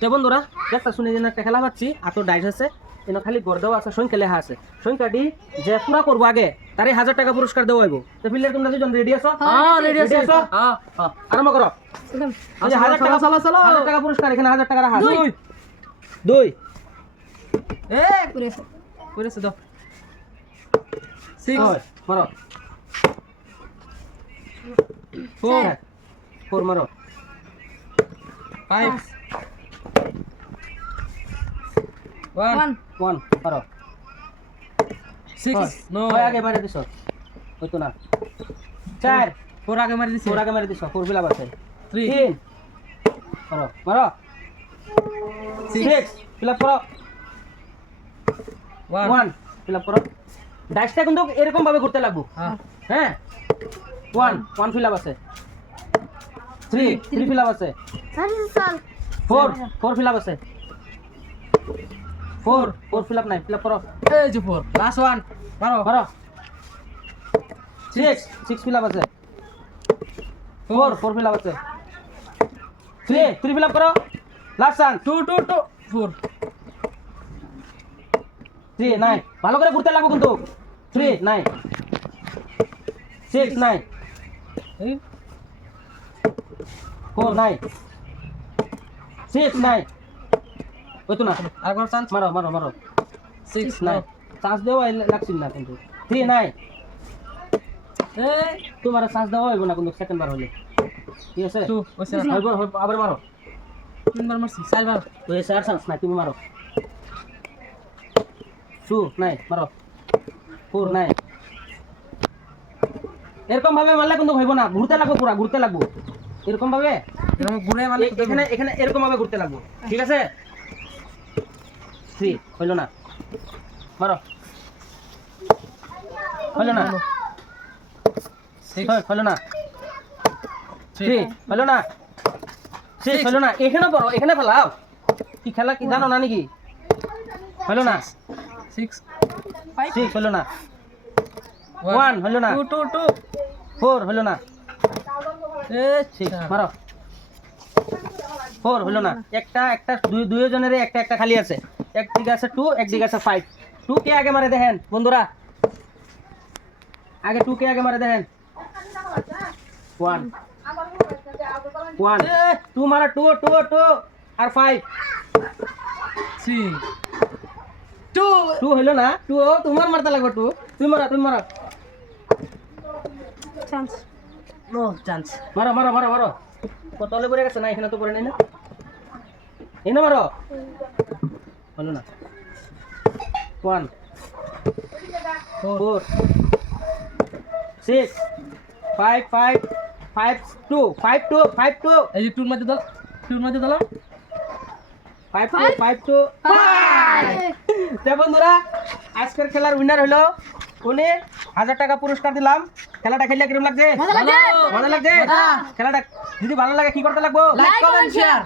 তো বন্ধুরা দেখতে শুনে যেন একটা খেলা পাচ্ছি আর তো ডাইস আছে এনে খালি গড় দেওয়া আছে সংখ্যা লেখা আছে সংখ্যাটি যে পুরা করবো আগে তারে 1000 টাকা পুরস্কার দেওয়া হইব তো ফিল্ডার তোমরা দুজন রেডি আছো? হ্যাঁ রেডি আছে। হ্যাঁ আরম্ভ করো। এই যে 1000 টাকা চলো চলো 1000 টাকা পুরস্কার এখানে 1000 টাকা রাখা 2 এ পুরেছে দাও 6 মারো 4 মারো 5 1 1 মারো 6 নো ছয় আগে মারি দিছো হইতো না 4 4 আগে মারি দিছি 4 আগে মারি দিছো 4 ফিলাপ আছে 3 3 মারো মারো 6 ফিলাপ করো 1 ফিলাপ করো ডাইসটা কিন্তু এরকম ভাবে করতে লাগবো হ্যাঁ 1 ফিলাপ আছে 3 ফিলাপ আছে 4 ফিলাপ আছে 4 ফিলাপ নাই ফিলাপ করো এই যে 4 লাস্ট 1 মারো মারো 6 ফিলাপ আছে 4 ফিলাপ আছে 3 ফিলাপ করো লাস্ট চান্স 2 2 2 4 3 নাই ভালো করে ঘুরতে লাগবো কিন্তু 3 নাই 6 নাই এই 4 নাই 6 নাই ওই তো না আরেকবার চান্স মারো মারো মারো 6 নাই চান্স দেওয়া লাগছিল না কিন্তু 3 নাই এই তোমার চান্স দেওয়া হইব না কিন্তু সেকেন্ড বার হলে ঠিক আছে 2 ওইছে হইব আবার মারো তিনবার মারছি চারবার ওই চার চান্স নাই তুমি মারো 2 নাই মারো 4 নাই এরকম ভাবে মারলে কিন্তু হইব না ঘুরতে লাগবো পুরা ঘুরতে লাগবো এরকম ভাবে এরকম ঘুরে মানে এখানে এখানে এরকম ভাবে ঘুরতে লাগবো ঠিক আছে 3 হইল না মারো হইল না 6 হইল না 3 হইল না 6 হইল না এখানে পড়ো এখানে ফেলাও কি খেলা কি জানো না নাকি হইল না 6 6 হইল না 1 হইল না 2 2 2 4 হইল না এ 6 মারো 4 হইল না একটা একটা দুইজনের একটা একটা খালি আছে একদিকে আছে 2 একদিকে আছে 5 2 কে আগে মারে দেখেন বন্ধুরা আগে 2 কে আগে মারে দেখেন 1 2 মারা 2 2 2 আর 5 3 2 হইল না 2 তোমার মারতে লাগবে 2 তুমি মারো চান্স নো চান্স মারো মারো মারো মারো কতলে পড়ে গেছে না এখানে তো পড়ে নাই না এনে মারো হলো না 1 4 6 5 5 5 2 5 2 5 2 এই যে টুর মধ্যে দাও টুর মধ্যে দাও 5 2 5 2 তো বন্ধুরা আজকের খেলার উইনার হলো উনি 1000 টাকা পুরস্কার দিলাম খেলাটা খেললে কিরকম লাগছে মজা লাগছে মজা লাগছে খেলাটা যদি ভালো লাগে কি করতে লাগবে লাইক কমেন্ট শেয়ার